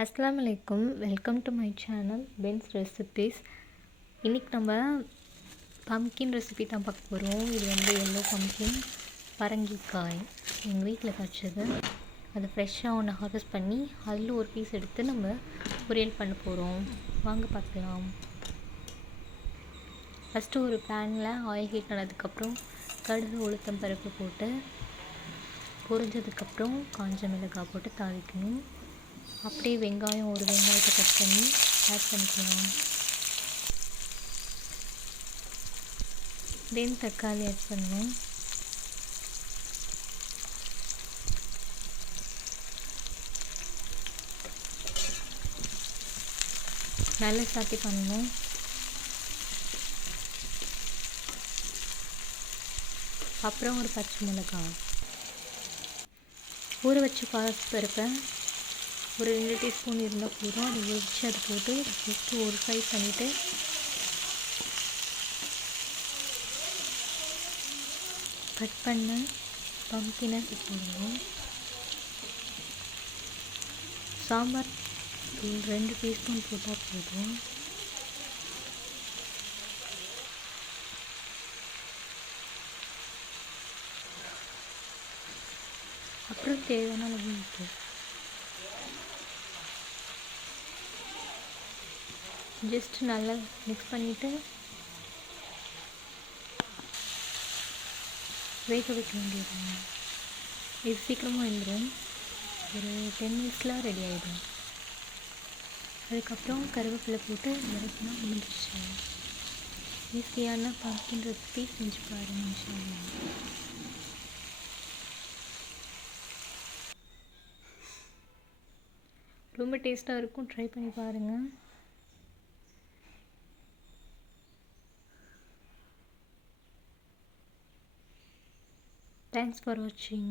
அஸ்ஸலாமு அலைக்கும். Welcome to my channel Ben's recipes. இன்றைக்கி நம்ம பம்கின் ரெசிபி தான் பார்க்க போகிறோம். இது எல்லோ பம்கின் பரங்கிக்காய் எங்கள் வீட்டில் காய்ச்சது. அதை ஃப்ரெஷ்ஷாக ஒன்று ஹார்வெஸ்ட் பண்ணி அதில் ஒரு பீஸ் எடுத்து நம்ம பொரியல் பண்ண போகிறோம். வாங்க பார்க்கலாம். ஃபஸ்ட்டு ஒரு பேனில் ஆயில் ஹீட் ஆனதுக்கப்புறம் கடுகு உளுத்தம் பருப்பு போட்டு பொரிஞ்சதுக்கப்புறம் காஞ்ச மிளகாய் போட்டு தாளிக்கணும். அப்படியே வெங்காயம் ஒரு வெங்காயத்தை கட் பண்ணி ஆட் பண்ணிக்கலாம். தென் தக்காளி ஆட் பண்ணணும். நல்லா சாத்தி பண்ணணும். அப்புறம் ஒரு பச்சை மிளகாய், ஊற வச்சு பருப்பை ஒரு 2 டீஸ்பூன் இருந்தால் போதும். அதை உரிச்சு அதை போட்டு ஜஸ்ட்டு ஒரு ஃப்ரை பண்ணிவிட்டு கட் பண்ண பம்கினை போடுவோம். சாம்பார் தூள் 2 டீஸ்பூன் போட்டால் போதும். அப்புறம் தேவையான அளவு உப்பு. ஜஸ்ட் நல்லா மிக்ஸ் பண்ணிவிட்டு வேக வைக்க வேண்டியது. இது சீக்கிரமாக வந்துடும். ஒரு 10 மினிட்ஸில் ரெடி ஆகிடும். அதுக்கப்புறம் கருவேப்பிலை போட்டு இறக்கினா முடிஞ்சிச்சு. ஈஸியான பம்கின் ரெசிபி செஞ்சு பாருங்கள் இன்ஷாஅல்லாஹ். ரொம்ப டேஸ்ட்டாக இருக்கும். ட்ரை பண்ணி பாருங்கள். Thanks for watching.